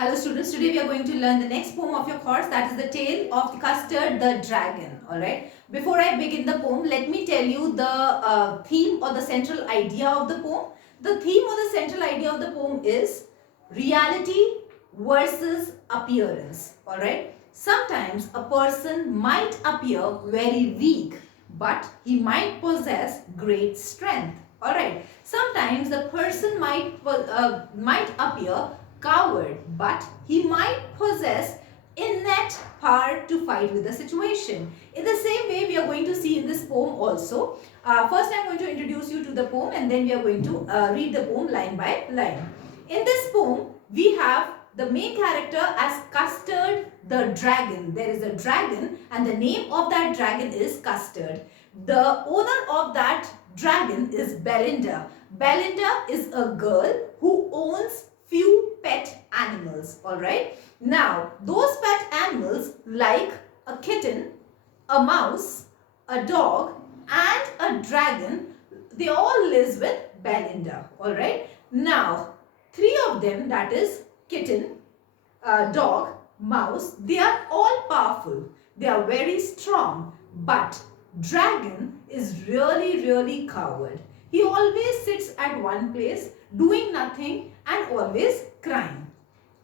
Hello students, today we are going to learn the next poem of your course, that is the tale of Custard the Dragon. Alright, before I begin the poem, let me tell you the theme or the central idea of the poem. The theme or the central idea of the poem is reality versus appearance. Alright, sometimes a person might appear very weak, but he might possess great strength. Alright, sometimes the person might appear coward, but he might possess innate power to fight with the situation. In the same way, we are going to see in this poem also. First, I am going to introduce you to the poem and then we are going to read the poem line by line. In this poem, we have the main character as Custard the Dragon. There is a dragon and the name of that dragon is Custard. The owner of that dragon is Belinda. Belinda is a girl who owns few pet animals. Alright. Now, those pet animals like a kitten, a mouse, a dog and a dragon, they all live with Belinda. Alright. Now, three of them, that is kitten, dog, mouse, they are all powerful. They are very strong. But dragon is really coward. He always sits at one place doing nothing and always crying.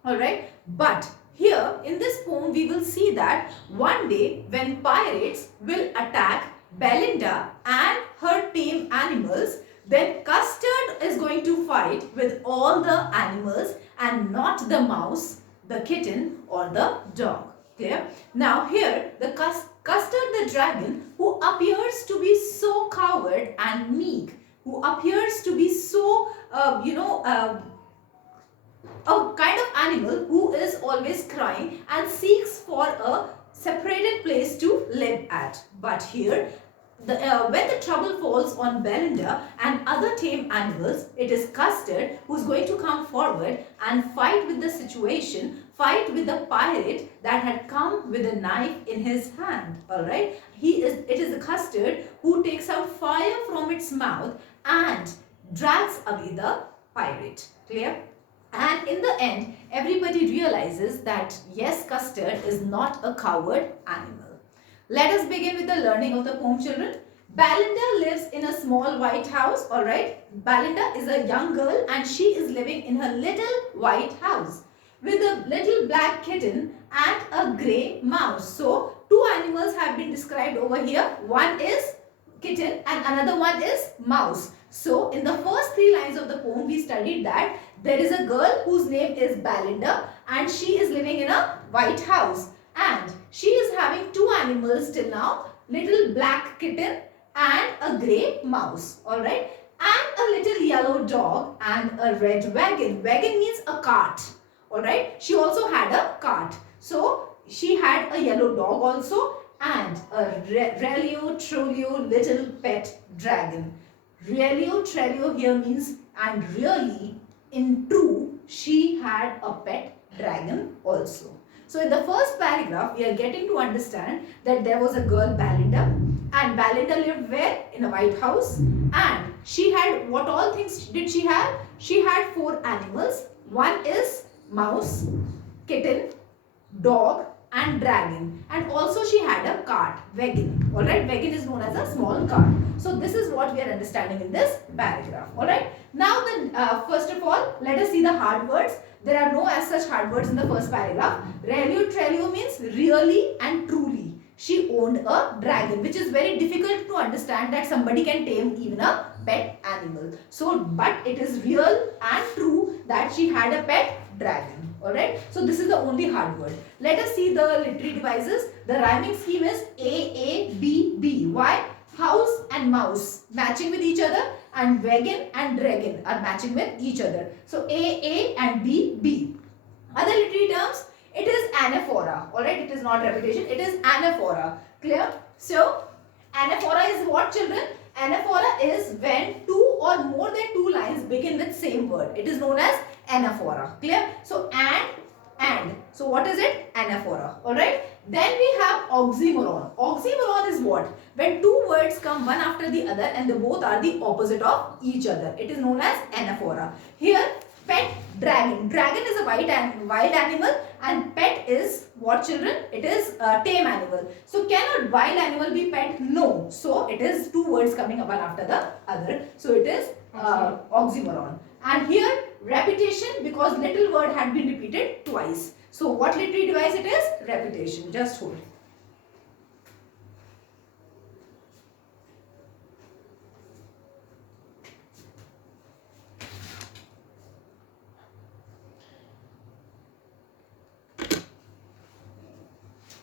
Alright, but here in this poem we will see that one day when pirates will attack Belinda and her tame animals, then Custard is going to fight with all the animals and not the mouse, the kitten or the dog. Clear? Now here the Custard the dragon, who appears to be so coward and meek, who appears to be so a kind of animal who is always crying and seeks for a separated place to live at. But here, when the trouble falls on Belinda and other tame animals, it is Custard who is going to come forward and fight with the situation, fight with the pirate that had come with a knife in his hand. Alright, it is the Custard who takes out fire from its mouth and drags away the pirate. Clear? And in the end, everybody realizes that yes, Custard is not a coward animal. Let us begin with the learning of the poem, children. Belinda lives in a small white house. Alright, Belinda is a young girl and she is living in her little white house with a little black kitten and a grey mouse. So, two animals have been described over here. One is kitten and another one is mouse. So, in the first three lines of the poem, we studied that there is a girl whose name is Belinda and she is living in a white house. And she is having two animals till now, little black kitten and a grey mouse. Alright. And a little yellow dog and a red wagon. Wagon means a cart. Alright. She also had a cart. So, she had a yellow dog also and a Relio Trolio little pet dragon. Relio Trelio here means and really in true she had a pet dragon also. So in the first paragraph we are getting to understand that there was a girl Belinda and Belinda lived where? In a white house and she had what all things did she have? She had four animals. One is mouse, kitten, dog and dragon and also she had a cart, wagon. Alright, wagon is known as a small cart. So this is what we are understanding in this paragraph. Alright, now then first of all let us see the hard words. There are no as such hard words in the first paragraph. Relio Trelio means really and truly. She owned a dragon, which is very difficult to understand that somebody can tame even a pet animal. So, but it is real and true that she had a pet dragon. Alright. So, this is the only hard word. Let us see the literary devices. The rhyming scheme is A, B, B. Why? House and mouse matching with each other and wagon and dragon are matching with each other. So, A and B, B. Other literary terms, it is anaphora. Alright, it is not repetition, it is anaphora. Clear? So, anaphora is what, children? Anaphora is when two or more than two lines begin with same word. It is known as anaphora. Clear? So, and. So, what is it? Anaphora. Alright. Then we have oxymoron. Oxymoron is what? When two words come one after the other and they both are the opposite of each other. It is known as anaphora. Here, Pet dragon. Dragon is a wild animal, and pet is what, children? It is a tame animal. So can a wild animal be pet? No. So it is two words coming one after the other. So it is oxymoron. And here repetition, because little word had been repeated twice. So what literary device it is? Repetition. Just hold.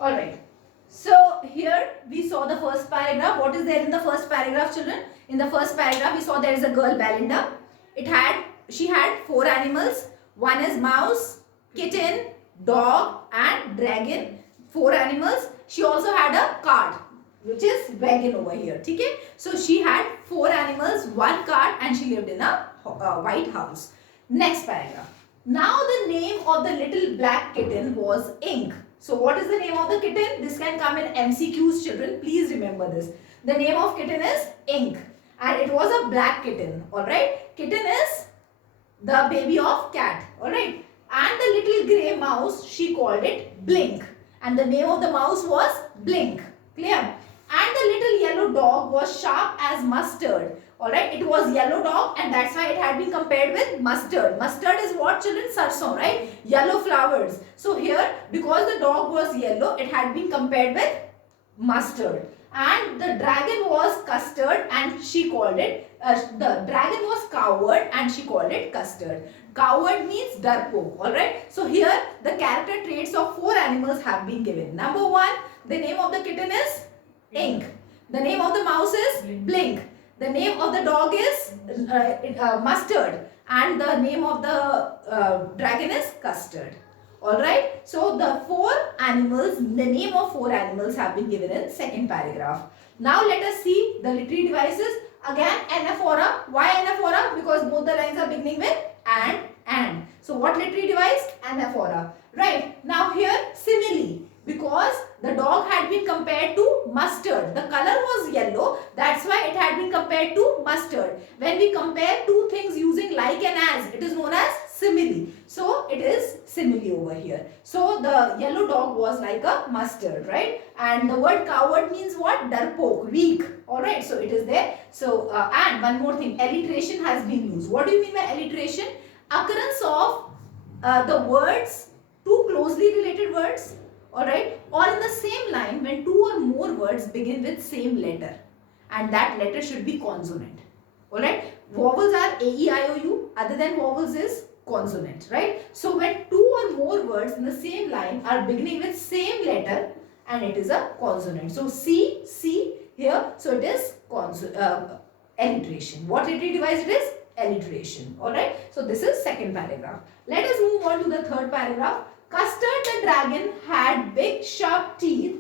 Alright. So here we saw the first paragraph. What is there in the first paragraph, children? In the first paragraph we saw there is a girl, Belinda. She had 4 animals. One is mouse, kitten, dog and dragon. 4 animals. She also had a cart, which is wagon over here. Okay? So she had 4 animals, 1 cart, and she lived in a white house. Next paragraph. Now the name of the little black kitten was Ink. So what is the name of the kitten? This can come in MCQs, children. Please remember this. The name of kitten is Ink. And it was a black kitten. Alright. Kitten is the baby of cat. Alright. And the little grey mouse, she called it Blink. And the name of the mouse was Blink. Clear? And the little yellow dog was sharp as mustard. Alright, it was yellow dog, and that's why it had been compared with mustard. Mustard is what, children? Sarson, right? Yellow flowers. So here, because the dog was yellow, it had been compared with mustard. And the dragon was custard, and she called it, the dragon was coward, and she called it custard. Coward means darpok, alright? So here, the character traits of 4 animals have been given. Number 1, the name of the kitten is Ink. The name of the mouse is Blink. The name of the dog is mustard, and the name of the dragon is custard. Alright, so the 4 animals, the name of 4 animals have been given in second paragraph. Now let us see the literary devices. Again, anaphora. Why anaphora? Because both the lines are beginning with and. So what literary device? Anaphora. Right, now here simile. Because the dog had been compared to mustard. The color was yellow. That's why it had been compared to mustard. When we compare two things using like and as, it is known as simile. So it is simile over here. So the yellow dog was like a mustard, right? And the word coward means what? Darpok, weak. Alright, so it is there. So, and one more thing, alliteration has been used. What do you mean by alliteration? Occurrence of the words, two closely related words. Alright, or in the same line when 2 or more words begin with same letter, and that letter should be consonant. Alright, vowels are A, E, I, O, U. Other than vowels is consonant, right? So when 2 or more words in the same line are beginning with same letter, and it is a consonant. So C here, so it is alliteration. What literary device it is? Alliteration. Alright, so this is second paragraph. Let us move on to the third paragraph. Custard the dragon had big sharp teeth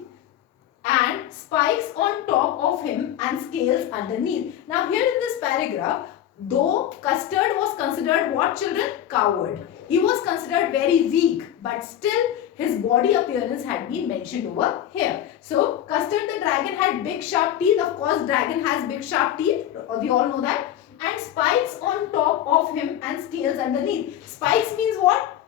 and spikes on top of him and scales underneath. Now here in this paragraph, though Custard was considered what, children? Coward. He was considered very weak, but still his body appearance had been mentioned over here. So Custard the dragon had big sharp teeth. Of course, dragon has big sharp teeth. We all know that. And spikes on top of him and scales underneath. Spikes means what?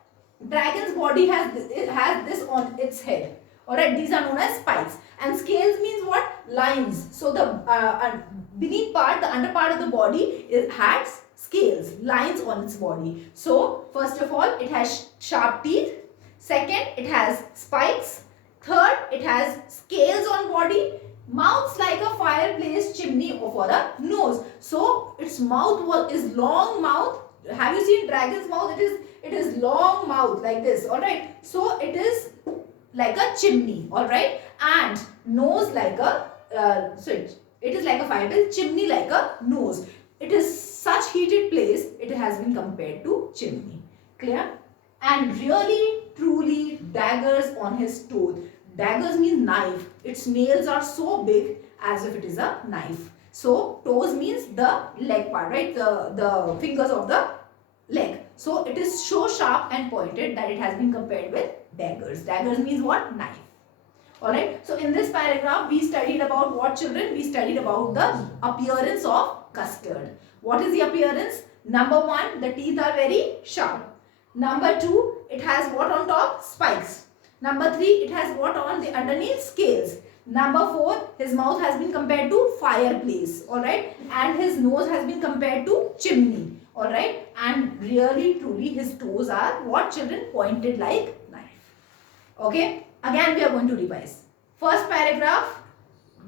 Dragon's body has this on its head. Alright, these are known as spikes. And scales means what? Lines. So the beneath part, the under part of the body, it has scales, lines on its body. So first of all, it has sharp teeth. Second, it has spikes. Third, it has scales on body. Mouths like a fireplace chimney for a nose. So its mouth is long mouth. Have you seen dragon's mouth? It is long mouth like this. Alright. So it is like a chimney. Alright. And nose like a it is like a fireplace, chimney like a nose. It is such heated place, it has been compared to chimney. Clear? And really, truly, daggers on his toes. Daggers mean knife. Its nails are so big as if it is a knife. So, toes means the leg part, right? The fingers of the leg. So, it is so sharp and pointed that it has been compared with daggers. Daggers means what? Knife. Alright. So, in this paragraph, we studied about what, children? We studied about the appearance of custard. What is the appearance? Number 1, the teeth are very sharp. Number 2, it has what on top? Spikes. Number 3, it has what on the underneath? Scales. Number 4, his mouth has been compared to fireplace, alright, and his nose has been compared to chimney, alright, and really truly his toes are what, children? Pointed like knife. Okay, again we are going to revise. First paragraph,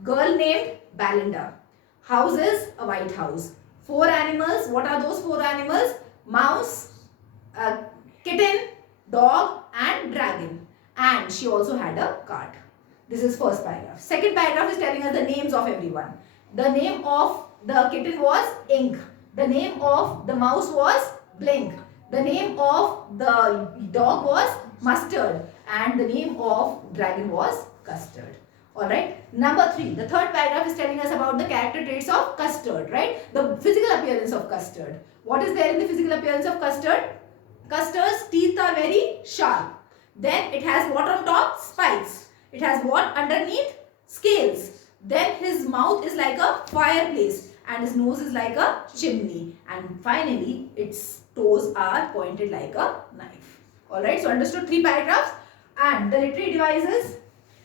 girl named Belinda. House is a white house. 4 animals, what are those 4 animals? Mouse, kitten, dog and dragon. And she also had a cart. This is first paragraph. Second paragraph is telling us the names of everyone. The name of the kitten was Ink. The name of the mouse was Blink. The name of the dog was Mustard. And the name of dragon was Custard. Alright. Number 3. The third paragraph is telling us about the character traits of Custard. Right. The physical appearance of Custard. What is there in the physical appearance of Custard? Custard's teeth are very sharp. Then it has what on top? Spikes. It has what underneath? Scales. Then his mouth is like a fireplace and his nose is like a chimney. And finally, its toes are pointed like a knife. Alright, so understood 3 paragraphs. And the literary devices.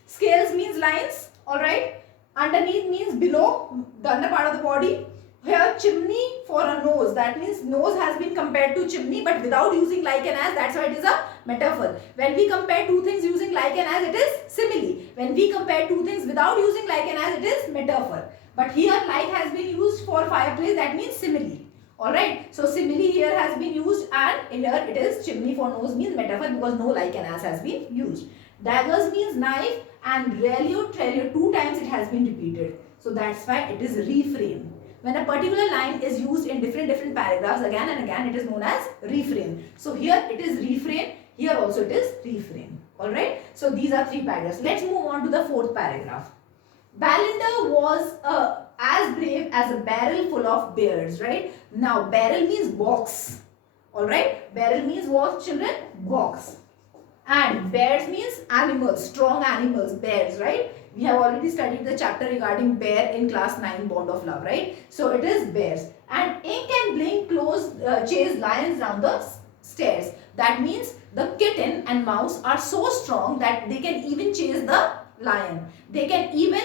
Scales means lines. Alright. Underneath means below, the under part of the body. Here chimney for a nose, that means nose has been compared to chimney but without using like and as, that's why it is a metaphor. When we compare two things using like and as, it is simile. When we compare two things without using like and as, it is metaphor. But here like has been used for fireplace, that means simile. Alright, so simile here has been used and here it is chimney for nose means metaphor because no like and as has been used. Daggers means knife and rarely 2 times it has been repeated. So that's why it is refrain. When a particular line is used in different paragraphs again and again, it is known as refrain. So here it is refrain, here also it is refrain. Alright, so these are 3 paragraphs. Let's move on to the 4th paragraph. Belinda was as brave as a barrel full of bears, right? Now barrel means box. Alright, barrel means what, children? Box. And bears means animals, strong animals, bears, right? We have already studied the chapter regarding bear in class 9 Bond of Love, right? So it is bears. And Ink and Blink chase lions down the stairs. That means the kitten and mouse are so strong that they can even chase the lion. They can even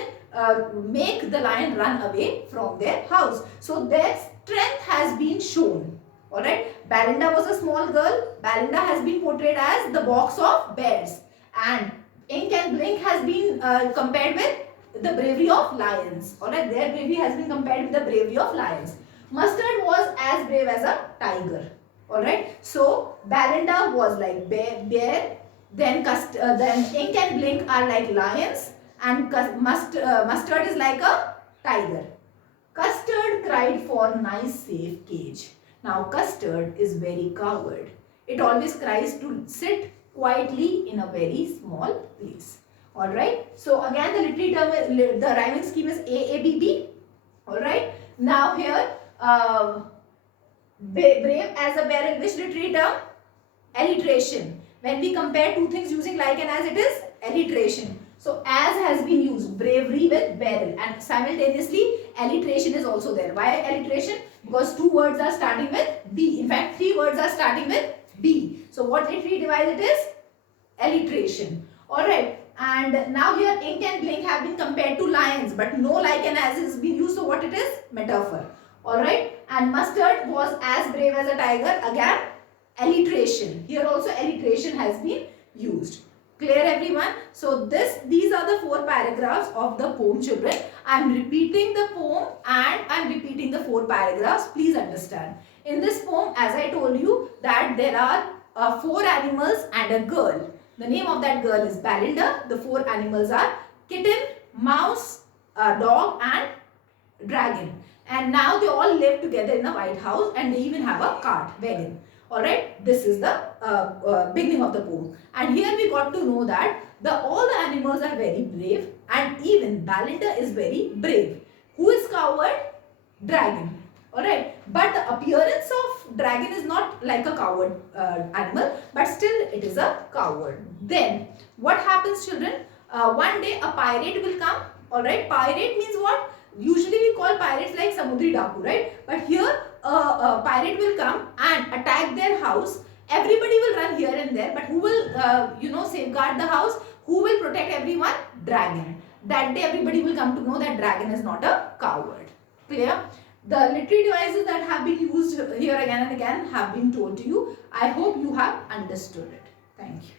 make the lion run away from their house. So their strength has been shown. Alright, Belinda was a small girl. Belinda has been portrayed as the box of bears. And Ink and Blink has been compared with the bravery of lions. Alright, their bravery has been compared with the bravery of lions. Mustard was as brave as a tiger. Alright, so Belinda was like bear, then Ink and Blink are like lions, and Mustard is like a tiger. Custard cried for nice safe cage. Now Custard is very coward. It always cries to sit quietly in a very small place. Alright. So again the literary term, the rhyming scheme is AABB. Alright. Now here brave as a barrel, which literary term? Alliteration. When we compare two things using like and as, it is alliteration. So as has been used, bravery with barrel, and simultaneously alliteration is also there. Why alliteration? Because 2 words are starting with B. In fact 3 words are starting with B. So what literary device it is? Alliteration. Alright. And now here Ink and Blink have been compared to lions, but no like and as has been used. So what it is? Metaphor. Alright. And Mustard was as brave as a tiger. Again alliteration. Here also alliteration has been used. Clear everyone? So these are the 4 paragraphs of the poem, children. I am repeating the poem and I am repeating the 4 paragraphs. Please understand. In this poem, as I told you, that there are 4 animals and a girl. The name of that girl is Belinda. The 4 animals are kitten, mouse, dog and dragon. And now they all live together in a white house and they even have a cart, wagon. Alright, this is the beginning of the poem. And here we got to know that all the animals are very brave and even Belinda is very brave. Who is coward? Dragon. Alright, but the appearance of dragon is not like a coward animal, but still it is a coward. Then what happens, children? One day a pirate will come. Alright, pirate means what? Usually we call pirates like Samudri Daku, right? But here a pirate will come and attack their house, everybody will run here and there, but who will safeguard the house, who will protect everyone? Dragon. That day everybody will come to know that dragon is not a coward. Clear? The literary devices that have been used here again and again have been told to you. I hope you have understood it. Thank you.